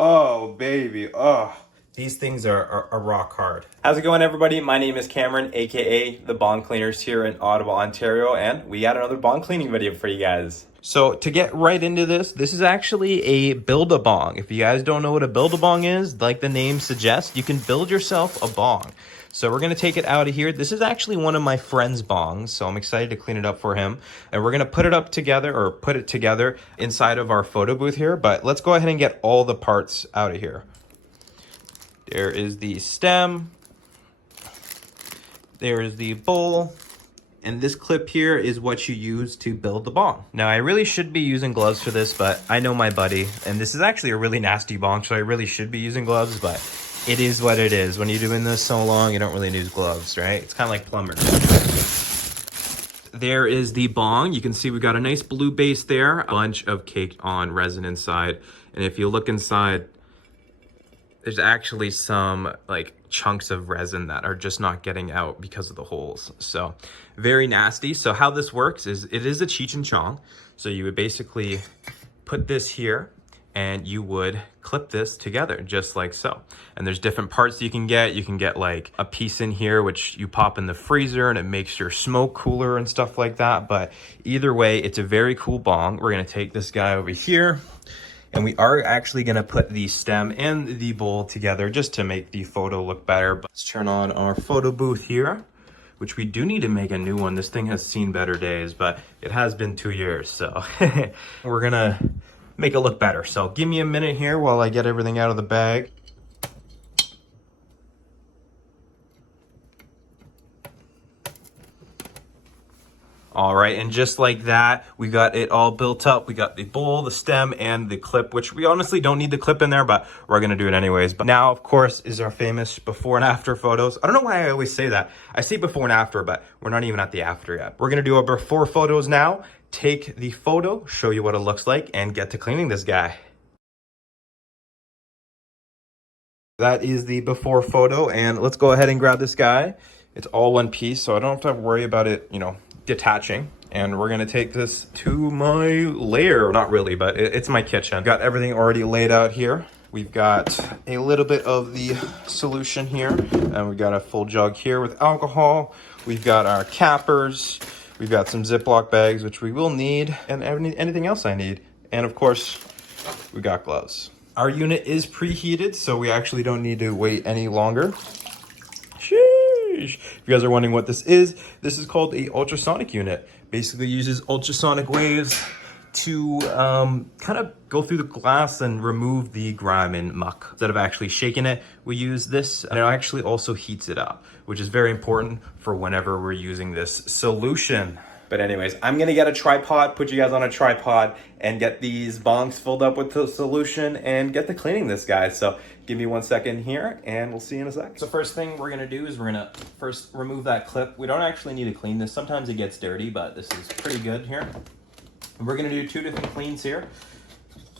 Oh, baby. Oh, these things are rock hard. How's it going, everybody? My name is Cameron, aka the Bong Cleaners here in Ottawa, Ontario, and we got another bong cleaning video for you guys. So to get right into this is actually a Build-A-Bong. If you guys don't know what a Build-A-Bong is, like the name suggests, you can build yourself a bong. So we're going to take it out of here. This is actually one of my friend's bongs, so I'm excited to clean it up for him. And we're going to put it together inside of our photo booth here. But let's go ahead and get all the parts out of here. There is the stem. There is the bowl. And this clip here is what you use to build the bong. Now, I really should be using gloves for this, but I know my buddy, and this is actually a really nasty bong, so I really should be using gloves, but it is what it is. When you're doing this so long, you don't really need gloves, right? It's kind of like plumbers. There is the bong. You can see we got a nice blue base there, a bunch of caked on resin inside. And if you look inside, there's actually some like chunks of resin that are just not getting out because of the holes. So very nasty. So how this works is it is a Cheech and Chong. So you would basically put this here and you would clip this together just like so. And there's different parts you can get. You can get like a piece in here, which you pop in the freezer and it makes your smoke cooler and stuff like that. But either way, it's a very cool bong. We're gonna take this guy over here. And we are actually going to put the stem and the bowl together just to make the photo look better. But let's turn on our photo booth here, which we do need to make a new one. This thing has seen better days, but it has been 2 years. So we're going to make it look better. So give me a minute here while I get everything out of the bag. All right, and just like that, we got it all built up. We got the bowl, the stem, and the clip, which we honestly don't need the clip in there, but we're gonna do it anyways. But now, of course, is our famous before and after photos. I don't know why I always say that. I say before and after, but we're not even at the after yet. We're gonna do our before photos now, take the photo, show you what it looks like, and get to cleaning this guy. That is the before photo, and let's go ahead and grab this guy. It's all one piece, so I don't have to worry about it, detaching. And we're gonna take this to my lair. Not really, but it's my kitchen. Got everything already laid out here. We've got a little bit of the solution here, and we've got a full jug here with alcohol. We've got our cappers. We've got some Ziploc bags, which we will need, and anything else I need. And of course, we got gloves. Our unit is preheated, so we actually don't need to wait any longer. If you guys are wondering what this is called a ultrasonic unit. Basically uses ultrasonic waves to kind of go through the glass and remove the grime and muck. Instead of actually shaking it, we use this, and it actually also heats it up, which is very important for whenever we're using this solution. But anyways, I'm gonna get a tripod, put you guys on a tripod, and get these bongs filled up with the solution and get to cleaning this guy. So give me 1 second here and we'll see you in a sec. So first thing we're gonna do is we're gonna first remove that clip. We don't actually need to clean this. Sometimes it gets dirty, but this is pretty good here. And we're gonna do 2 different cleans here.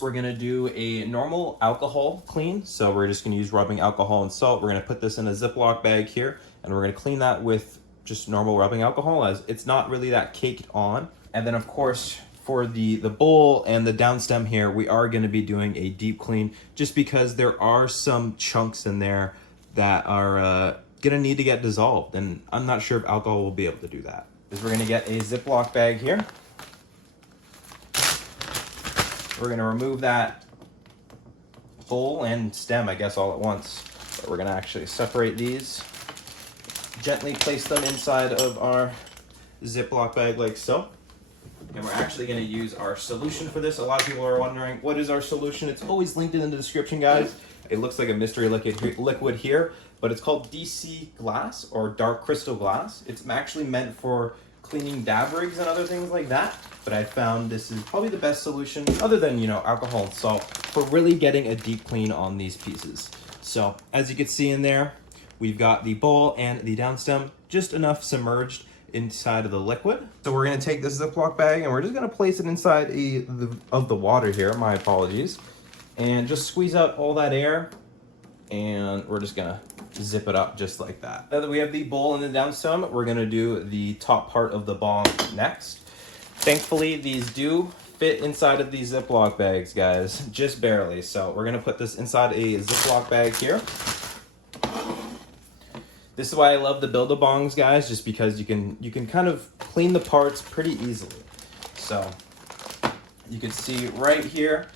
We're gonna do a normal alcohol clean. So we're just gonna use rubbing alcohol and salt. We're gonna put this in a Ziploc bag here, and we're gonna clean that with just normal rubbing alcohol, as it's not really that caked on. And then of course, for the bowl and the down stem here, we are gonna be doing a deep clean just because there are some chunks in there that are gonna need to get dissolved. And I'm not sure if alcohol will be able to do that. We're gonna get a Ziploc bag here. We're gonna remove that bowl and stem, I guess, all at once. But we're gonna actually separate these. Gently place them inside of our Ziploc bag like so. And we're actually going to use our solution for this. A lot of people are wondering, what is our solution? It's always linked in the description, guys. It looks like a mystery liquid here, but it's called DC glass or dark crystal glass. It's actually meant for cleaning dab rigs and other things like that. But I found this is probably the best solution, other than, alcohol and salt, for really getting a deep clean on these pieces. So as you can see in there, we've got the bowl and the down stem, just enough submerged inside of the liquid. So we're gonna take this Ziploc bag and we're just gonna place it inside of the water here, my apologies, and just squeeze out all that air, and we're just gonna zip it up just like that. Now that we have the bowl and the down stem, we're gonna do the top part of the bong next. Thankfully, these do fit inside of these Ziploc bags, guys, just barely. So we're gonna put this inside a Ziploc bag here. This is why I love the Build-A-Bongs, guys, just because you can kind of clean the parts pretty easily. So you can see right here,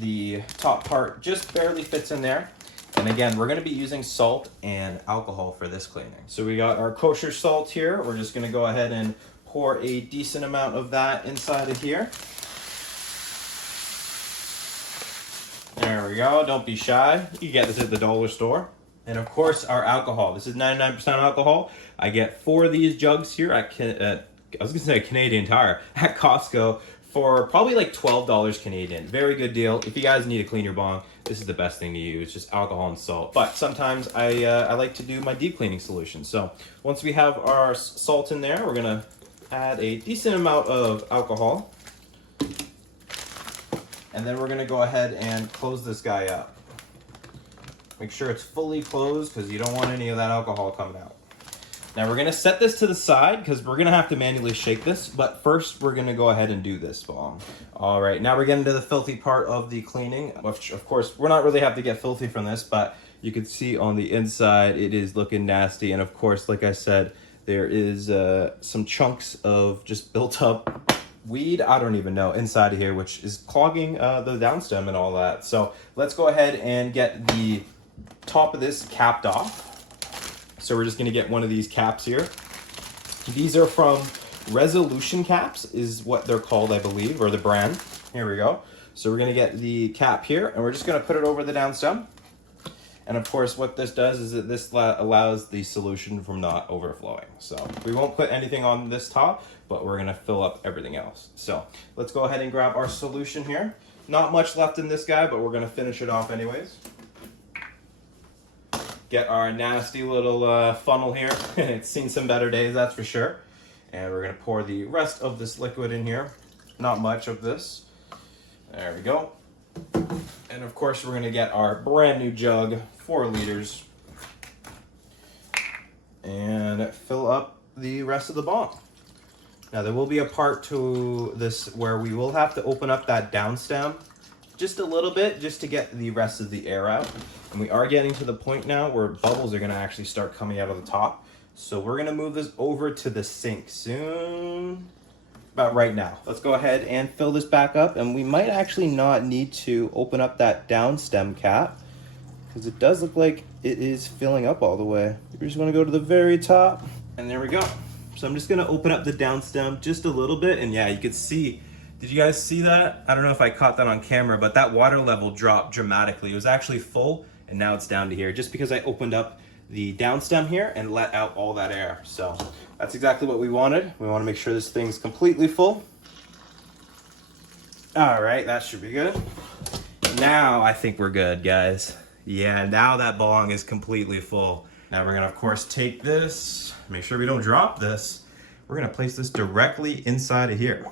the top part just barely fits in there. And again, we're gonna be using salt and alcohol for this cleaning. So we got our kosher salt here. We're just gonna go ahead and pour a decent amount of that inside of here. There we go, don't be shy. You get this at the dollar store. And of course, our alcohol. This is 99% alcohol. I get 4 of these jugs here at I was gonna say Canadian Tire, at Costco for probably like $12 Canadian. Very good deal. If you guys need to clean your bong, this is the best thing to use, just alcohol and salt. But sometimes I like to do my deep cleaning solution. So once we have our salt in there, we're gonna add a decent amount of alcohol. And then we're gonna go ahead and close this guy up. Make sure it's fully closed because you don't want any of that alcohol coming out. Now we're gonna set this to the side because we're gonna have to manually shake this, but first we're gonna go ahead and do this bong. All right, now we're getting to the filthy part of the cleaning, which of course, we're not really have to get filthy from this, but you can see on the inside, it is looking nasty. And of course, like I said, there is some chunks of just built up weed, I don't even know, inside of here, which is clogging the downstem and all that. So let's go ahead and get the top of this capped off. So we're just gonna get one of these caps here. These are from Resolution caps is what they're called, I believe, or the brand. Here we go. So we're gonna get the cap here and we're just gonna put it over the downstem. And of course, what this does is that this allows the solution from not overflowing. So we won't put anything on this top, but we're gonna fill up everything else. So let's go ahead and grab our solution here. Not much left in this guy, but we're gonna finish it off anyways. Get our nasty little funnel here. It's seen some better days, that's for sure. And we're gonna pour the rest of this liquid in here. Not much of this. There we go. And of course, we're gonna get our brand new jug, 4 liters, and fill up the rest of the bong. Now there will be a part to this where we will have to open up that downstem just a little bit just to get the rest of the air out. And we are getting to the point now where bubbles are gonna actually start coming out of the top. So we're gonna move this over to the sink soon. About right now. Let's go ahead and fill this back up, and we might actually not need to open up that downstem cap because it does look like it is filling up all the way. We're just gonna go to the very top, and there we go. So I'm just gonna open up the downstem just a little bit, and yeah, you can see, did you guys see that? I don't know if I caught that on camera, but that water level dropped dramatically. It was actually full, and now it's down to here, just because I opened up the downstem here and let out all that air. So that's exactly what we wanted. We want to make sure this thing's completely full. All right, that should be good. Now I think we're good, guys. Yeah, now that bong is completely full. Now we're gonna, of course, take this, make sure we don't drop this. We're gonna place this directly inside of here.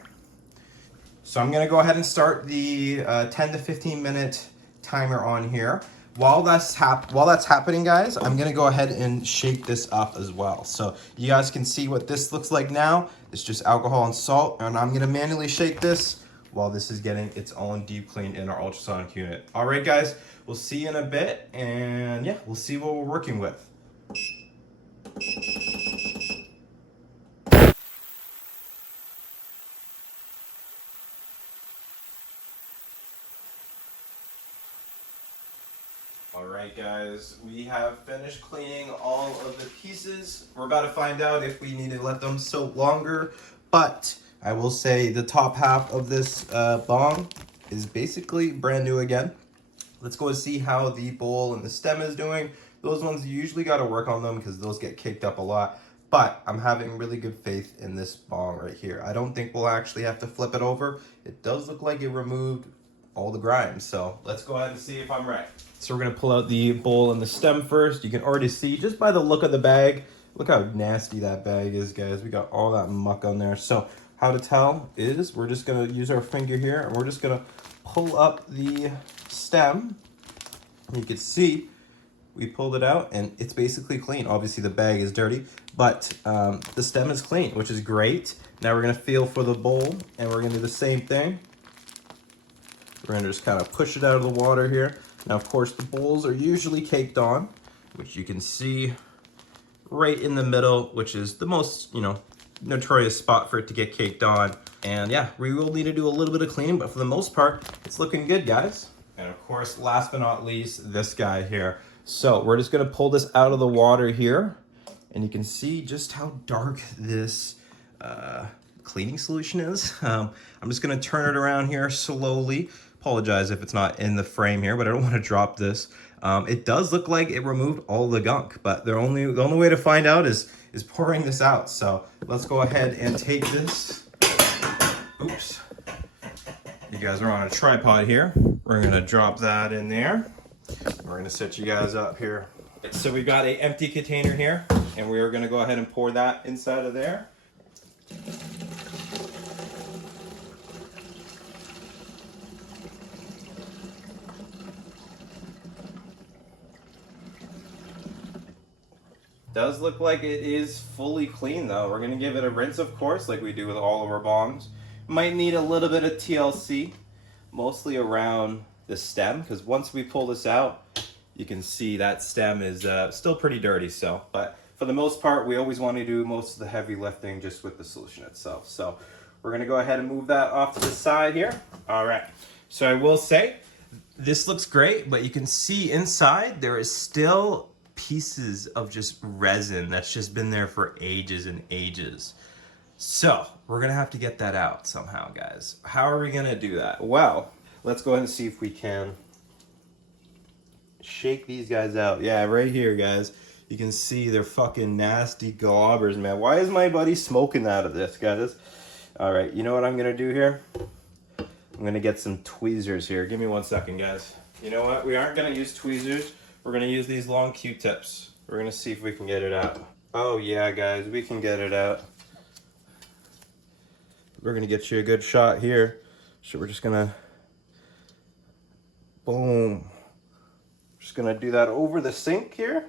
So I'm gonna go ahead and start the 10 to 15 minute timer on here. While that's happening, guys, I'm gonna go ahead and shake this up as well. So you guys can see what this looks like now. It's just alcohol and salt, and I'm gonna manually shake this while this is getting its own deep clean in our ultrasonic unit. All right, guys, we'll see you in a bit, and yeah, we'll see what we're working with. All right, guys, we have finished cleaning all of the pieces. We're about to find out if we need to let them soak longer, but I will say the top half of this bong is basically brand new again. Let's go and see how the bowl and the stem is doing. Those ones, you usually got to work on them because those get caked up a lot, but I'm having really good faith in this bong right here. I don't think we'll actually have to flip it over. It does look like it removed all the grime, so let's go ahead and see if I'm right. So we're gonna pull out the bowl and the stem first. You can already see just by the look of the bag, look how nasty that bag is, guys. We got all that muck on there. So how to tell is we're just gonna use our finger here and we're just gonna pull up the stem. You can see we pulled it out and it's basically clean. Obviously the bag is dirty, but the stem is clean, which is great. Now we're gonna feel for the bowl and we're gonna do the same thing. We're gonna just kind of push it out of the water here. Now, of course, the bowls are usually caked on, which you can see right in the middle, which is the most, you know, notorious spot for it to get caked on. And yeah, we will need to do a little bit of cleaning, but for the most part, it's looking good, guys. And of course, last but not least, this guy here. So we're just gonna pull this out of the water here, and you can see just how dark this cleaning solution is. I'm just gonna turn it around here slowly. Apologize if it's not in the frame here, but I don't want to drop this. It does look like it removed all the gunk, but the only way to find out is pouring this out. So let's go ahead and take this. Oops. You guys are on a tripod here. We're gonna drop that in there. We're gonna set you guys up here. So we've got an empty container here, and we are gonna go ahead and pour that inside of there. Does look like it is fully clean though. We're gonna give it a rinse, of course, like we do with all of our bongs. Might need a little bit of TLC, mostly around the stem, because once we pull this out, you can see that stem is still pretty dirty. So, but for the most part, we always want to do most of the heavy lifting just with the solution itself. So we're gonna go ahead and move that off to the side here. All right, so I will say, this looks great, but you can see inside there is still pieces of just resin that's just been there for ages and ages. So we're gonna have to get that out somehow, guys. How are we gonna do that? Well, let's go ahead and see if we can shake these guys out. Yeah, right here, guys. You can see they're fucking nasty globbers, man. Why is my buddy smoking out of this, guys? All right, you know what I'm gonna do here? I'm gonna get some tweezers here. Give me 1 second, guys. You know what? We aren't gonna use tweezers. We're gonna use these long Q-tips. We're gonna see if we can get it out. Oh yeah, guys, we can get it out. We're gonna get you a good shot here. So we're just gonna, boom. Just gonna do that over the sink here.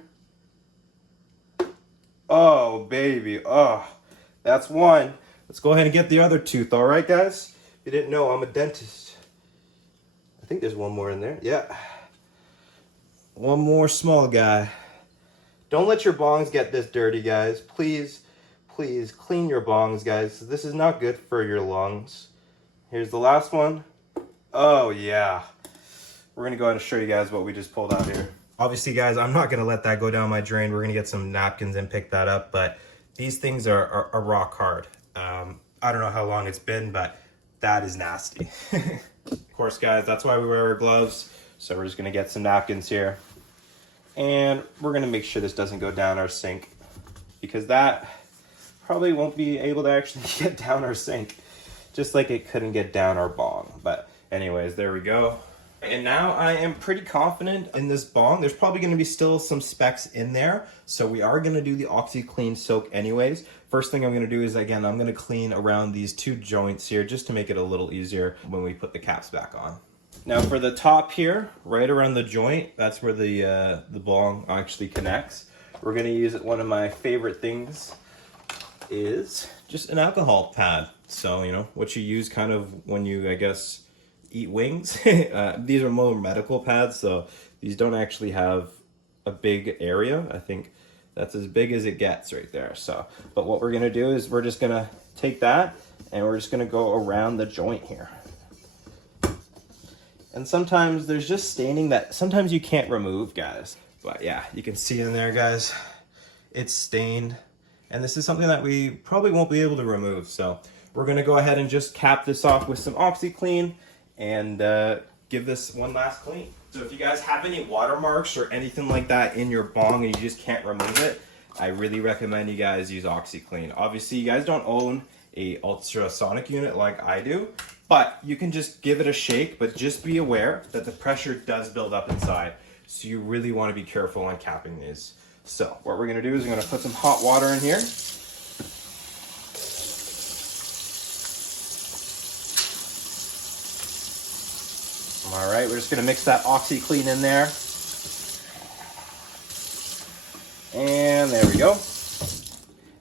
Oh, baby, oh, that's one. Let's go ahead and get the other tooth, all right, guys? If you didn't know, I'm a dentist. I think there's one more in there, yeah. One more small guy. Don't let your bongs get this dirty, guys. Please, please clean your bongs, guys. This is not good for your lungs. Here's the last one. Oh, yeah. We're gonna go ahead and show you guys what we just pulled out here. Obviously, guys, I'm not gonna let that go down my drain. We're gonna get some napkins and pick that up, but these things are rock hard. I don't know how long it's been, but that is nasty. Of course, guys, that's why we wear our gloves. So we're just gonna get some napkins here. And we're gonna make sure this doesn't go down our sink, because that probably won't be able to actually get down our sink, just like it couldn't get down our bong. But anyways, there we go. And now I am pretty confident in this bong. There's probably gonna be still some specks in there. So we are gonna do the OxiClean soak anyways. First thing I'm gonna do is, again, I'm gonna clean around these two joints here just to make it a little easier when we put the caps back on. Now for the top here, right around the joint, that's where the bong actually connects. We're gonna use it. One of my favorite things is just an alcohol pad. So, you know, what you use kind of when you, I guess, eat wings. These are more medical pads, so these don't actually have a big area. I think that's as big as it gets right there. So, but what we're gonna do is we're just gonna take that and we're just gonna go around the joint here. And sometimes there's just staining that sometimes you can't remove, guys. But yeah, you can see in there, guys, it's stained. And this is something that we probably won't be able to remove. So we're gonna go ahead and just cap this off with some OxiClean and give this one last clean. So if you guys have any watermarks or anything like that in your bong and you just can't remove it, I really recommend you guys use OxiClean. Obviously, you guys don't own a ultrasonic unit like I do, but you can just give it a shake, but just be aware that the pressure does build up inside. So you really want to be careful on capping these. So what we're gonna do is we're gonna put some hot water in here. All right, we're just gonna mix that OxiClean in there. And there we go.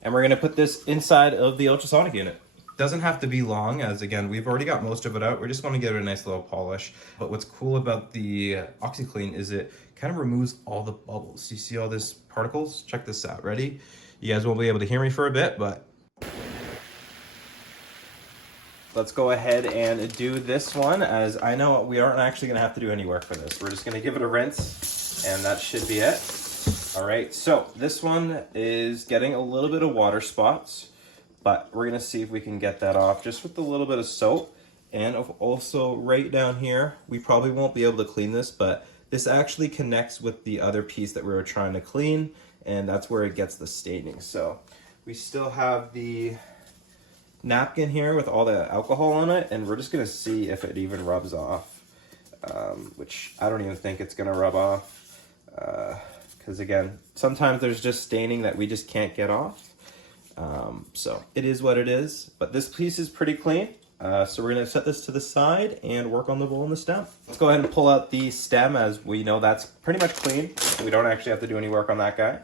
And we're gonna put this inside of the ultrasonic unit. Doesn't have to be long, as again, we've already got most of it out. We're just going to give it a nice little polish. But what's cool about the OxiClean is it kind of removes all the bubbles. You see all these particles? Check this out. Ready? You guys won't be able to hear me for a bit, but let's go ahead and do this one, as I know we aren't actually going to have to do any work for this. We're just going to give it a rinse, and that should be it. All right, so this one is getting a little bit of water spots, but we're going to see if we can get that off just with a little bit of soap. And also right down here, we probably won't be able to clean this, but this actually connects with the other piece that we were trying to clean, and that's where it gets the staining. So we still have the napkin here with all the alcohol on it, and we're just gonna see if it even rubs off, which I don't even think it's gonna rub off, because again, sometimes there's just staining that we just can't get off. So it is what it is, but this piece is pretty clean. So we're gonna set this to the side and work on the bowl and the stem. Let's go ahead and pull out the stem, as we know that's pretty much clean. We don't actually have to do any work on that guy,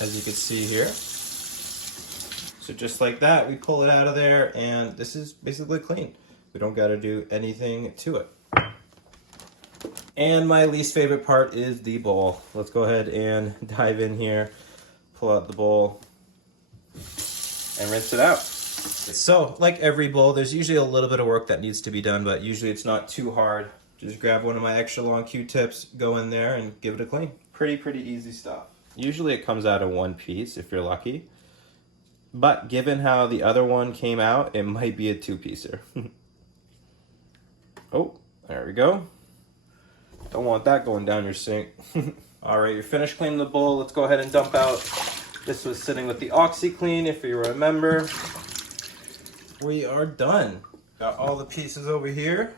as you can see here. So just like that, we pull it out of there, and this is basically clean. We don't got to do anything to it. And my least favorite part is the bowl. Let's go ahead and dive in here, pull out the bowl, and rinse it out. So like every bowl, there's usually a little bit of work that needs to be done, but usually it's not too hard. Just grab one of my extra long Q-tips, go in there, and give it a clean. Pretty easy stuff. Usually it comes out in one piece if you're lucky. But given how the other one came out, it might be a two-piecer. Oh, there we go. Don't want that going down your sink. All right, you're finished cleaning the bowl. Let's go ahead and dump out. This was sitting with the OxiClean, if you remember. We are done. Got all the pieces over here.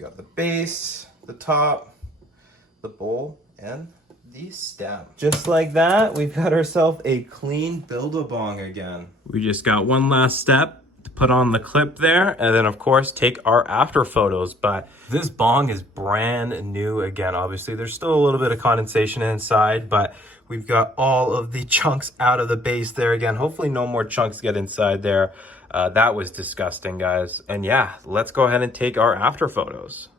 Got the base, the top, the bowl, and the stem. Just like that, we've got ourselves a clean Build-A-Bong again. We just got one last step to put on the clip there, and then of course take our after photos. But this bong is brand new again. Obviously there's still a little bit of condensation inside, but we've got all of the chunks out of the base there again. Hopefully no more chunks get inside there. That was disgusting, guys. And yeah, let's go ahead and take our after photos.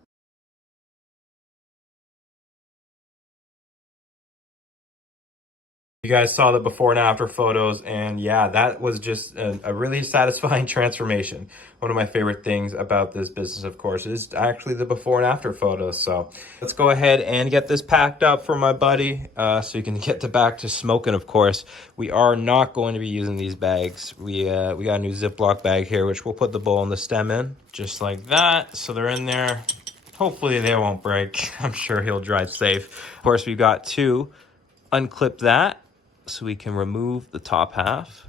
You guys saw the before and after photos, and yeah, that was just a really satisfying transformation. One of my favorite things about this business, of course, is actually the before and after photos. So let's go ahead and get this packed up for my buddy, so you can get back to smoking, of course. We are not going to be using these bags. We got a new Ziploc bag here, which we'll put the bowl and the stem in, just like that. So they're in there. Hopefully they won't break. I'm sure he'll drive safe. Of course, we've got to unclip that, so we can remove the top half,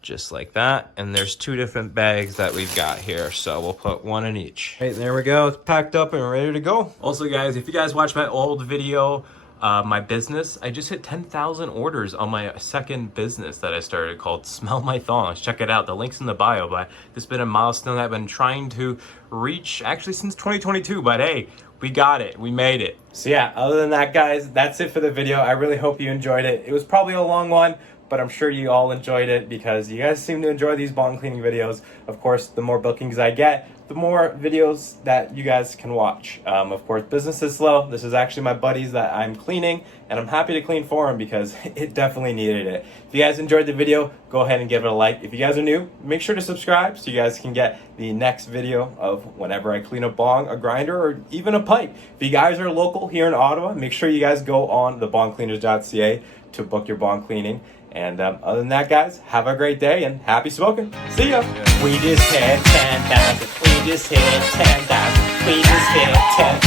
just like that. And there's two different bags that we've got here, so we'll put one in each. Right, there we go. It's packed up and ready to go. Also, guys, if you guys watched my old video, my business, I just hit 10,000 orders on my second business that I started called Smell My Thongs. Check it out. The link's in the bio. But this has been a milestone that I've been trying to reach actually since 2022. But hey, we got it. We made it. So yeah, other than that, guys, that's it for the video. I really hope you enjoyed it. It was probably a long one, but I'm sure you all enjoyed it because you guys seem to enjoy these bong cleaning videos. Of course, the more bookings I get, the more videos that you guys can watch. Of course, business is slow. This is actually my buddies that I'm cleaning, and I'm happy to clean for them because it definitely needed it. If you guys enjoyed the video, go ahead and give it a like. If you guys are new, make sure to subscribe so you guys can get the next video of whenever I clean a bong, a grinder, or even a pipe. If you guys are local here in Ottawa, make sure you guys go on thebongcleaners.ca to book your bong cleaning. And other than that, guys, have a great day and happy smoking. See ya. We just hit 10,000. We just hit 10,000. We just hit 10,000.